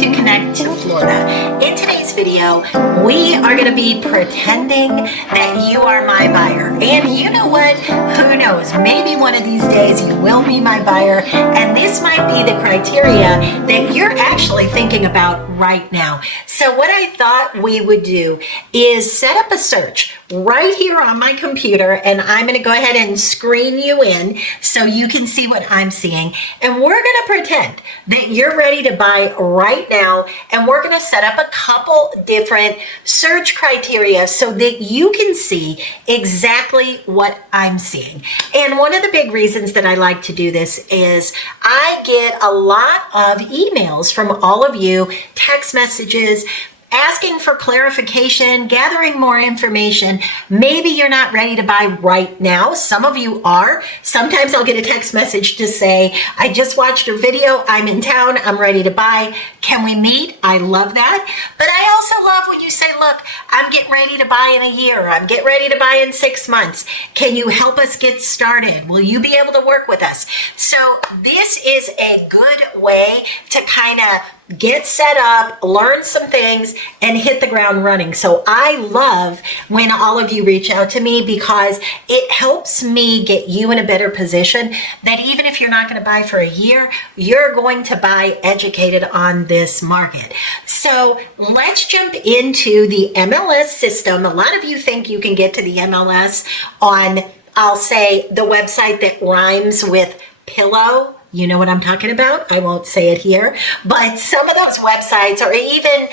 to Connect to Florida. In today's video, we are going to be pretending that you are my buyer. And you know what? Who knows? Maybe one of these days you will be my buyer, and this might be the criteria that you're actually thinking about right now. So what I thought we would do is set up a search right here on my computer, and I'm going to go ahead and screen you in so you can see what I'm seeing. And we're going to pretend that you're ready to buy right now, and we're going to set up a couple different search criteria so that you can see exactly what I'm seeing. And one of the big reasons that I like to do this is I get a lot of emails from all of you, text messages, asking for clarification, gathering more information. Maybe you're not ready to buy right now. Some of you are. Sometimes I'll get a text message to say, I just watched your video. I'm in town. I'm ready to buy. Can we meet? I love that. But I also love when you say, look, I'm getting ready to buy in a year. I'm getting ready to buy in 6 months. Can you help us get started? Will you be able to work with us? So this is a good way to kind of get set up, learn some things, and hit the ground running. So I love when all of you reach out to me because it helps me get you in a better position that even if you're not going to buy for a year, you're going to buy educated on this market. So let's jump into the MLS system. A lot of you think you can get to the MLS on, I'll say, the website that rhymes with pillow. You know what I'm talking about? I won't say it here, but some of those websites, or even,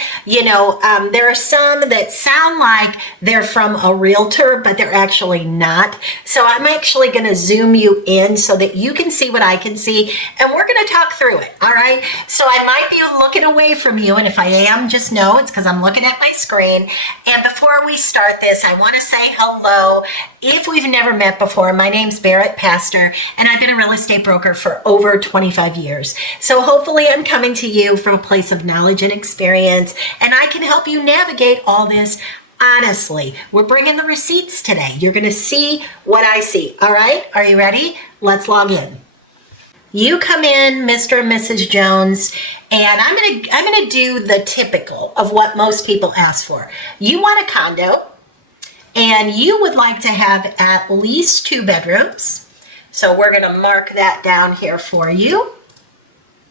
there are some that sound like they're from a realtor, but they're actually not. So I'm actually going to zoom you in so that you can see what I can see, and we're going to talk through it. All right. So I might be looking away from you, and if I am, just know it's because I'm looking at my screen. And before we start this, I want to say hello. If we've never met before, my name's Barrett Pastor, and I've been a real estate broker for over 25 years. So hopefully I'm coming to you from a place of knowledge and experience, and I can help you navigate all this honestly. We're bringing the receipts today. You're going to see what I see. All right. Are you ready? Let's log in. You come in, Mr. and Mrs. Jones, and I'm going to do the typical of what most people ask for. You want a condo, and you would like to have at least 2 bedrooms. So we're going to mark that down here for you.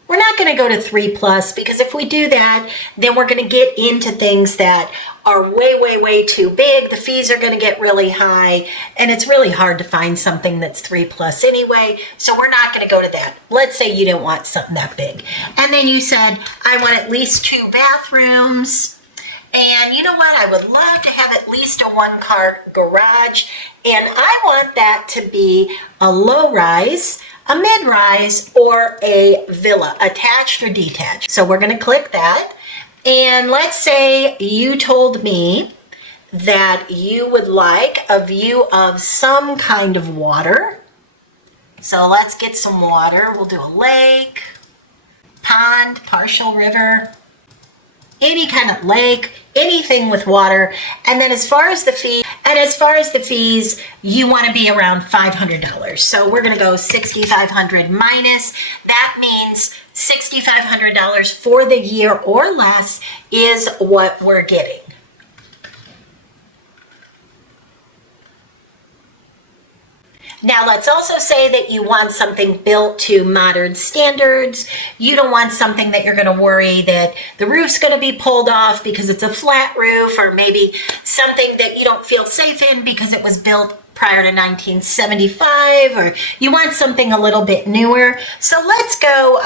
We're not going to go to 3+ because if we do that, then we're going to get into things that are way too big. The fees are going to get really high, and it's really hard to find something that's 3+ anyway. So we're not going to go to that. Let's say you didn't want something that big. And then you said, I want at least 2 bathrooms. And you know what? I would love to have at least a 1-car garage. And I want that to be a low-rise, a mid-rise, or a villa, attached or detached. So we're going to click that. And let's say you told me that you would like a view of some kind of water. So let's get some water. We'll do a lake, pond, partial river, any kind of lake, anything with water. And then as far as the fees, you want to be around $500. So we're going to go $6,500 minus. That means $6,500 for the year or less is what we're getting. Now, let's also say that you want something built to modern standards. You don't want something that you're going to worry that the roof's going to be pulled off because it's a flat roof, or maybe something that you don't feel safe in because it was built prior to 1975, or you want something a little bit newer. So let's go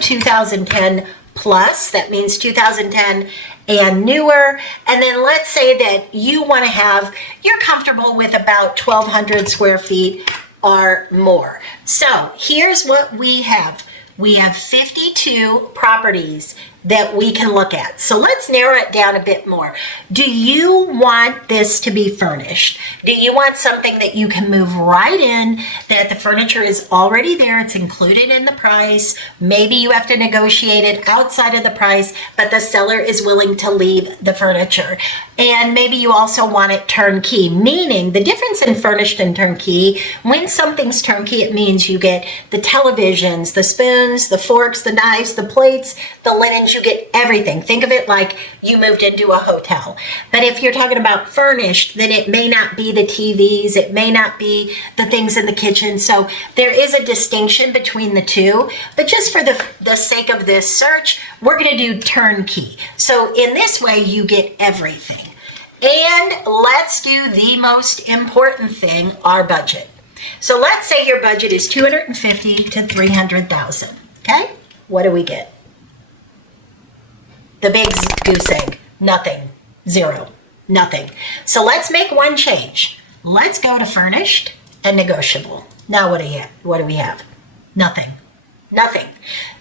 2010 plus. That means 2010 and newer. And then let's say that you're comfortable with about 1,200 square feet or more. So here's what we have. We have 52 properties that we can look at. So let's narrow it down a bit more. Do you want this to be furnished? Do you want something that you can move right in, that the furniture is already there, it's included in the price? Maybe you have to negotiate it outside of the price, but the seller is willing to leave the furniture. And maybe you also want it turnkey, meaning the difference in furnished and turnkey, when something's turnkey, it means you get the televisions, the spoons, the forks, the knives, the plates, the linens, you get everything. Think of it like you moved into a hotel. But if you're talking about furnished, then it may not be the TVs, it may not be the things in the kitchen. So there is a distinction between the two. But just for the sake of this search, we're going to do turnkey. So in this way, you get everything. And let's do the most important thing, our budget. So let's say your budget is $250,000 to $300,000. Okay? What do we get? The big goose egg. Nothing. Zero. Nothing. So let's make one change. Let's go to furnished and negotiable. Now what do we have? Nothing. Nothing.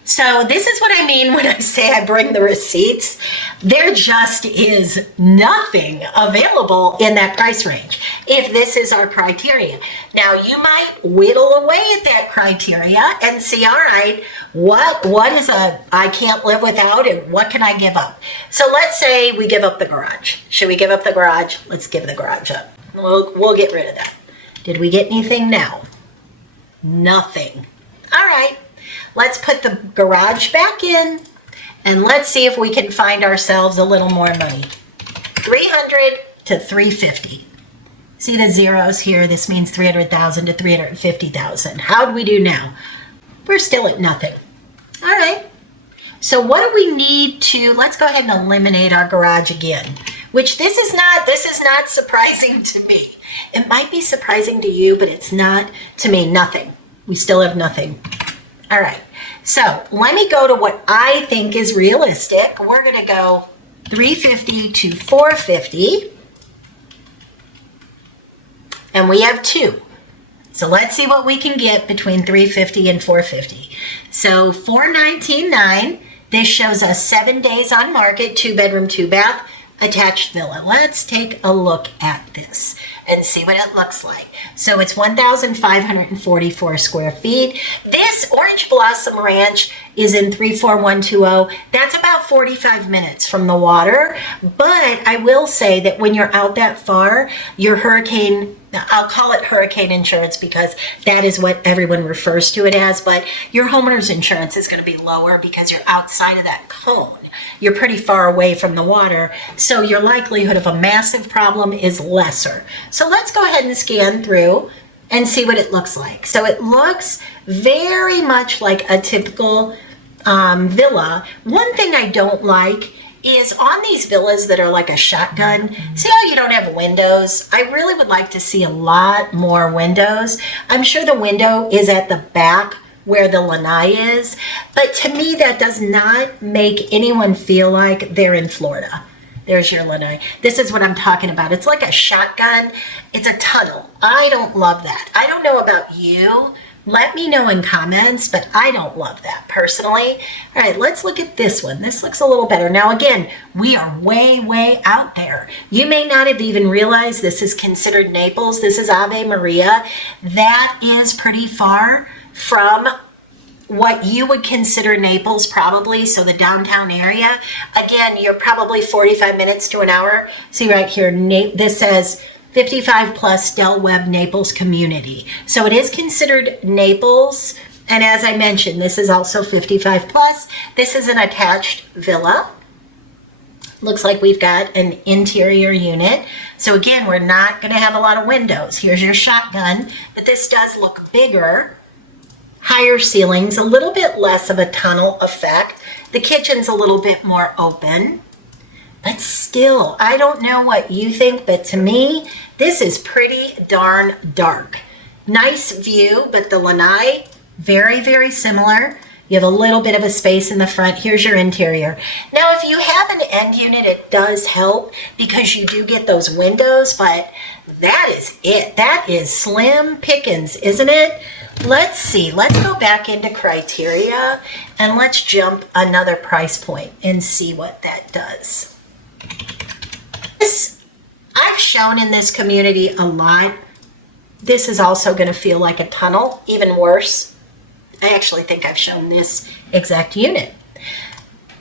So this is what I mean when I say I bring the receipts. There just is nothing available in that price range if this is our criteria. Now you might whittle away at that criteria and see, all right, what is a I can't live without and what can I give up? So let's say we give up the garage. Should we give up the garage? Let's give the garage up. We'll get rid of that. Did we get anything now? Nothing. All right. Let's put the garage back in and let's see if we can find ourselves a little more money. $300,000 to $350,000. See the zeros here? This means $300,000 to $350,000. How do we do now? We're still at nothing. All right. So what do we need to, let's go ahead and eliminate our garage again, which this is not surprising to me. It might be surprising to you, but it's not to me. Nothing. We still have nothing. All right, so let me go to what I think is realistic. We're going to go $350,000 to $450,000, and we have two. So let's see what we can get between $350,000 and $450,000. So $419,900. This shows us 7 days on market, 2-bedroom, 2-bath, attached villa. Let's take a look at this and see what it looks like. So it's 1,544 square feet. This Orange Blossom Ranch is in 34120. That's about 45 minutes from the water. But I will say that when you're out that far, your hurricane, I'll call it hurricane insurance because that is what everyone refers to it as, but your homeowner's insurance is going to be lower because you're outside of that cone. You're pretty far away from the water, so your likelihood of a massive problem is lesser. So let's go ahead and scan through and see what it looks like. So it looks very much like a typical villa. One thing I don't like is on these villas that are like a shotgun, see how you don't have windows? I really would like to see a lot more windows. I'm sure the window is at the back where the lanai is, but to me that does not make anyone feel like they're in Florida. There's your lanai. This is what I'm talking about. It's like a shotgun. It's a tunnel. I don't love that. I don't know about you. Let me know in comments, but I don't love that personally. All right, let's look at this one. This looks a little better. Now again, we are way, way out there. You may not have even realized this is considered Naples. This is Ave Maria. That is pretty far from what you would consider Naples probably, so the downtown area. Again, you're probably 45 minutes to an hour. See right here, this says 55 plus Del Webb Naples community. So it is considered Naples. And as I mentioned, this is also 55 plus. This is an attached villa. Looks like we've got an interior unit. So again, we're not gonna have a lot of windows. Here's your shotgun, but this does look bigger. Higher ceilings, a little bit less of a tunnel effect. The kitchen's a little bit more open. But still, I don't know what you think, but to me, this is pretty darn dark. Nice view, but the lanai, very, very similar. You have a little bit of a space in the front. Here's your interior. Now, if you have an end unit, it does help because you do get those windows, but that is it. That is slim pickings, isn't it? Let's see. Let's go back into criteria and let's jump another price point and see what that does. This, I've shown in this community a lot. This is also going to feel like a tunnel, even worse. I actually think I've shown this exact unit.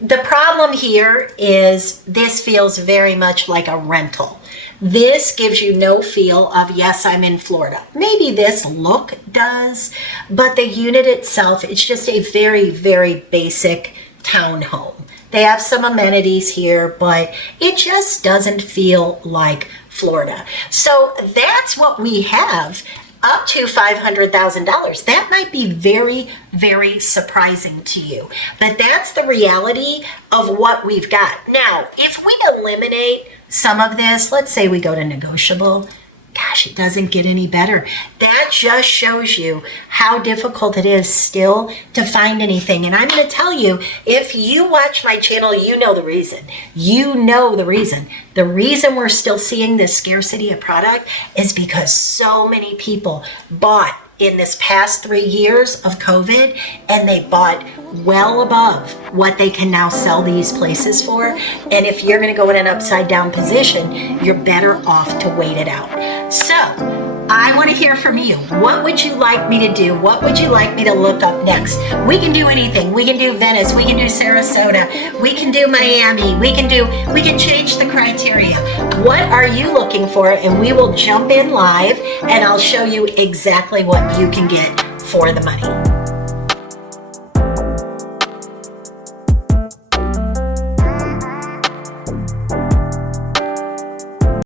The problem here is this feels very much like a rental. This gives you no feel of, yes, I'm in Florida. Maybe this look does, but the unit itself, it's just a very, very basic townhome. They have some amenities here, but it just doesn't feel like Florida. So that's what we have, up to $500,000. That might be very, very surprising to you, but that's the reality of what we've got. Now, if we eliminate some of this, let's say we go to negotiable, gosh, it doesn't get any better. That just shows you how difficult it is still to find anything. And I'm going to tell you, if you watch my channel, you know the reason. You know the reason. The reason we're still seeing this scarcity of product is because so many people bought in this past 3 years of COVID, and they bought well above what they can now sell these places for. And if you're going to go in an upside down position, you're better off to wait it out. So I want to hear from you. What would you like me to do? What would you like me to look up next? We can do anything. We can do Venice. We can do Sarasota. We can do Miami. We can change the criteria. What are you looking for? And we will jump in live and I'll show you exactly what you can get for the money.